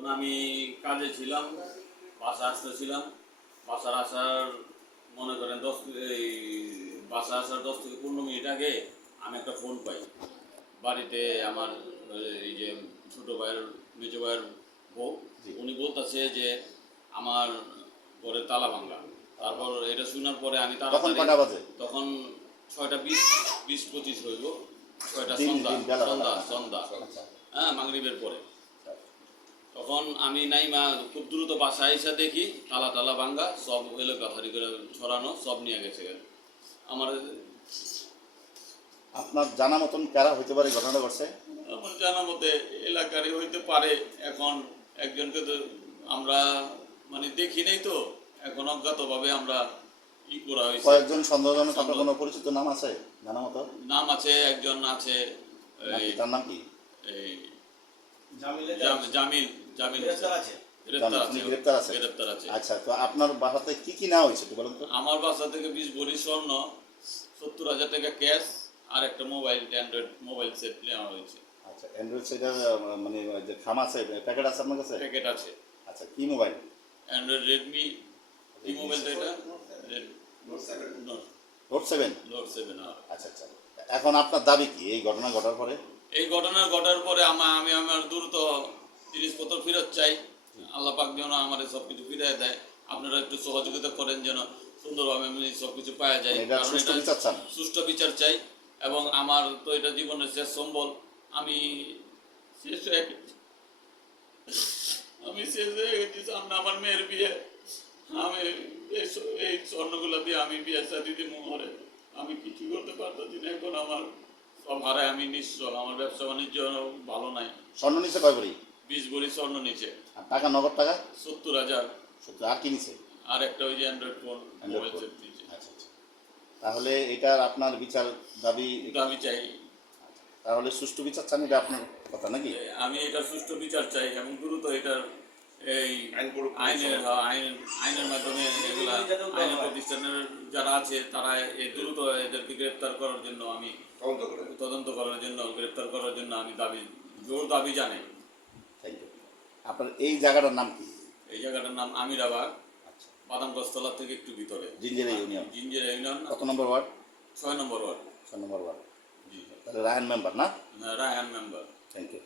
তখন আমি কাজে ছিলাম, বাসা আসতেছিলাম। বাসার আসার মনে করেন এই বাসা আসার 10 থেকে 15 মিনিট আগে আমি একটা ফোন পাই। বাড়িতে আমার এই যে ছোটো ভাইয়ের মেজো ভাইয়ের বউ, উনি বলতেছে যে আমার ঘরের তালা ভাঙ্গা। তারপর এটা শোনার পরে আমি তখন 6:20-20-25 হইব, 6টা সন্ধ্যা, হ্যাঁ, মাগরিবের পরে। তখন আমি নাইমা খুব দ্রুত বাসায় এসে দেখি তালা ভাঙ্গা, সব এলো গাথারি করে ছড়ানো, সব নিয়ে গেছে। আমার আপনার জানা মতন কারা হইতে পারে ঘটনাটা ঘটছে? আমার জানা মতে এলাকারই হইতে পারে। এখন একজনকে তো আমরা মানে দেখি নাই, তো এখন অজ্ঞাতভাবে আমরা ই করা হয়েছে। কয়েকজন সন্দেহজনক আপনার কোনো পরিচিত নাম আছে জানা মতো? নাম আছে, একজন আছে, তার নাম কি? এই জামিল গ্রেপ্তার আছে। আচ্ছা, তো আপনার বাসাতে কি কি নেওয়া হয়েছে বলুন তো? আমার বাসা থেকে 20 ভরি স্বর্ণ, 70,000 টাকা ক্যাশ আর একটা অ্যান্ড্রয়েড মোবাইল সেট নেওয়া হয়েছে। আচ্ছা, অ্যান্ড্রয়েড সেটার মানে যে খাম আছে, প্যাকেট আছে আপনার কাছে? প্যাকেট আছে। আচ্ছা, কি মোবাইল? Android Redmi. কি মোবাইল এটা? নোট 7। আচ্ছা আচ্ছা, এখন আপনার দাবি কি এই ঘটনা ঘটার পরে? এই ঘটনা ঘটার পরে আমি আমার দ্রুত জিনিসপত্র ফেরত চাই। আল্লাহ পাক যেন আমার সব কিছু ফিরিয়ে দেয়। আপনারা একটু সহযোগিতা করেন যেন সুন্দরভাবে আমি সব কিছু পাওয়া যায়। সুষ্ঠু বিচার চাই। এবং আমার তো এটা জীবনের শেষ সম্বল। আমি শেষ হয়ে গেছি। সামনে আমার মেয়ের বিয়ে। আমি এই স্বর্ণগুলো দিয়ে আমি বিয়ে শাদী দিব। আমি কিছু করতে পারতেছি না। এখন আমার সব হারায়, আমি নিঃস্ব। আমার ব্যবসা বাণিজ্য ভালো নাই। স্বর্ণ নিচে কয় ভরি? 20 ভরি স্বর্ণ নিচে। টাকা নগদ টাকা 70,000। আর কি নিচে? আর একটা ওই যে অ্যান্ড্রয়েড ফোন মোবাইল সেট নিচে। আচ্ছা আচ্ছা, তাহলে এটার আপনার বিচার দাবি চাই। তাহলে সুষ্ঠু বিচার চান, এটা আপনার কথা নাকি? আমি এটা সুষ্ঠু বিচার চাই এবং দ্রুত এটার এই আইনের মাধ্যমে এগুলা আইনের প্রতিষ্ঠানের যারা আছে তারা দ্রুত এদেরকে গ্রেপ্তার করার জন্য, আমি তদন্ত করার জন্য, গ্রেপ্তার করার জন্য আমি জোর দাবি জানাই। Thank you. আপনার এই জায়গাটার নাম কি? এই জায়গাটার নাম আমিরাবাগ, বাদামগঞ্জতলা থেকে একটু ভিতরে, জিঞ্জিরা ইউনিয়ন। কত নম্বর ওয়ার্ড? 6 নম্বর ওয়ার্ড। 6 নম্বর ওয়ার্ড। জি, তাহলে রায়হান মেম্বার না? রায়হান মেম্বার। Thank you.